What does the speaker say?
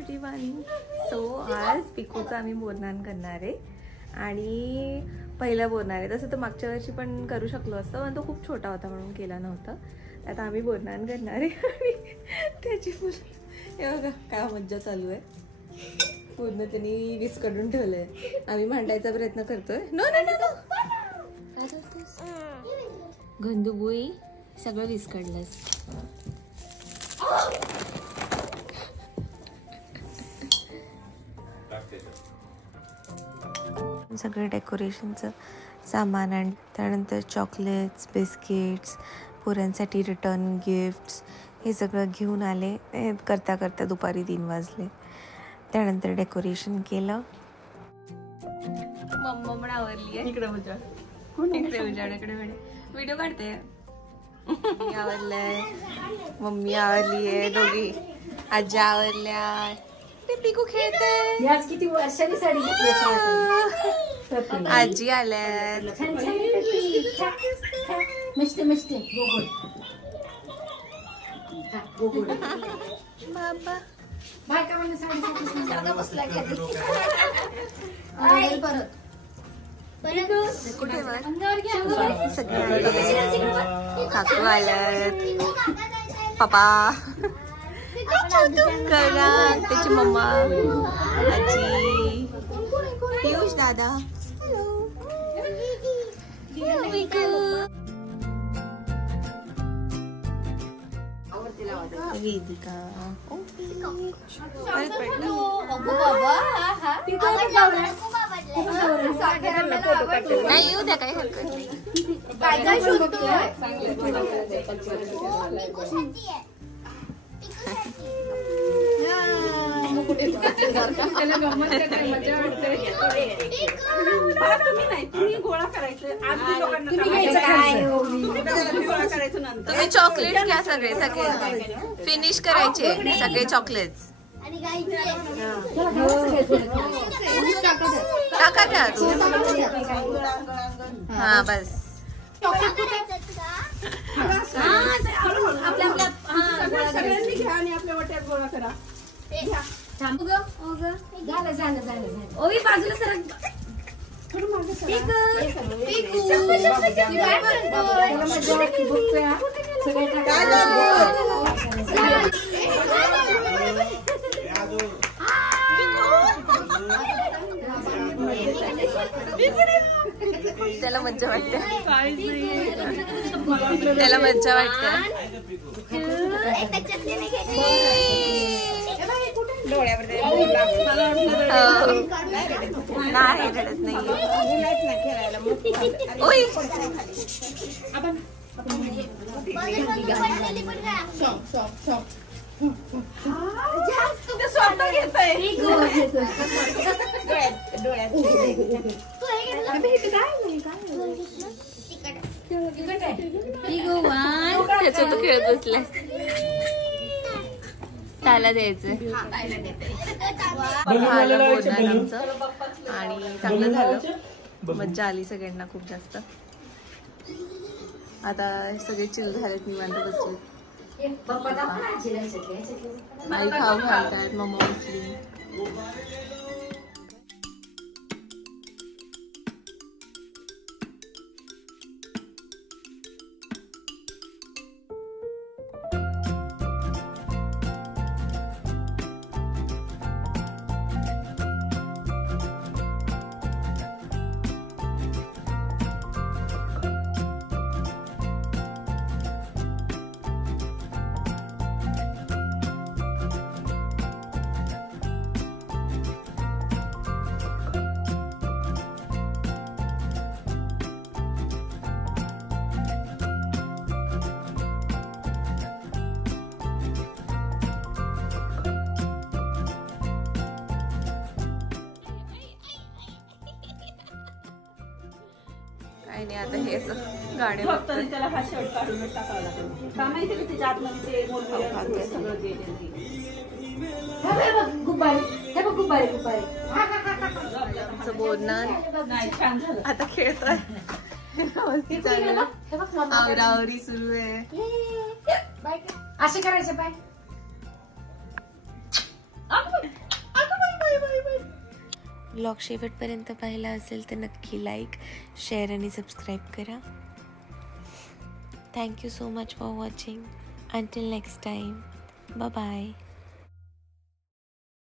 Everyone. So आज पिकूचा आम्ही बोरनान करणार आहे आणि पहिला बोरणार आहे. तसं तर मागच्या वर्षी पण करू शकलो असतं पण तो खूप छोटा होता म्हणून केला नव्हता. आता आम्ही बोरनान करणार आहे आणि त्याची फुलं हे बघा काय मज्जा चालू आहे. पूर्ण त्यांनी विस्कडून ठेवलंय. आम्ही मांडायचा प्रयत्न करतोय. नो नो नो नो काय करतेस गंदुबुई, सगळं विस्कडलंस. सगळं डेकोरेशनचं सामान आणि त्यानंतर चॉकलेट्स, बिस्किट्स, पोरांसाठी रिटर्न गिफ्ट्स हे सगळं घेऊन आले. करता करता दुपारी 3 वाजले. त्यानंतर डेकोरेशन केलं. मम्मा पण आवरली आहे. इकडे उजाड, इकडे उजाड, इकडे व्हिडिओ काढते. मी आवरलंय, मम्मी आवरली आहे, दोघी आजी आवरल्या. पिकू खेळते. आज किती वर्षांनी साडी घेतली. आजी आल्यात. मस्त मस्त बाबा बायका म्हणून साडी बसलाय परत कुठे काकू आल्यात, पप्पा, त्याची मम्मा, आजी, पियुष दादा. वेदिका नाही येऊ द्या, काही हरकत नाही. तुम्ही चॉकलेट घ्या, सगळे फिनिश करायचे सगळे चॉकलेट्स. टाका द्या तू. हा बस. बाजूला सर त्याला मज्जा वाटते, त्याला मज्जा वाटते. नाही रडत नाही. ओय त्याचं तू खेळत बसलाय, त्याला द्यायचं. झालं बोलणार आमचं आणि चांगलं झालं. मज्जा आली सगळ्यांना खूप जास्त. आता सगळे चिल झालेत, निवांत बसले. आई खाऊ घालतायत, मम्मा बसली. नाही आता हे गाणे त्याला हा शर्ट काढूनच टाकावा लागेल. का माहिती की त्याच्या आतमध्ये ते मोलमोल सगळं गेलेलं. छान झालं. आता खेळतोय, आवरावरी सुरू आहे. असे करायचे पाय. ब्लॉग शेवटपर्यंत पाहिला असेल तर नक्की लाईक, शेअर आणि सबस्क्राईब करा. Thank you so much for watching. Until next time. Bye.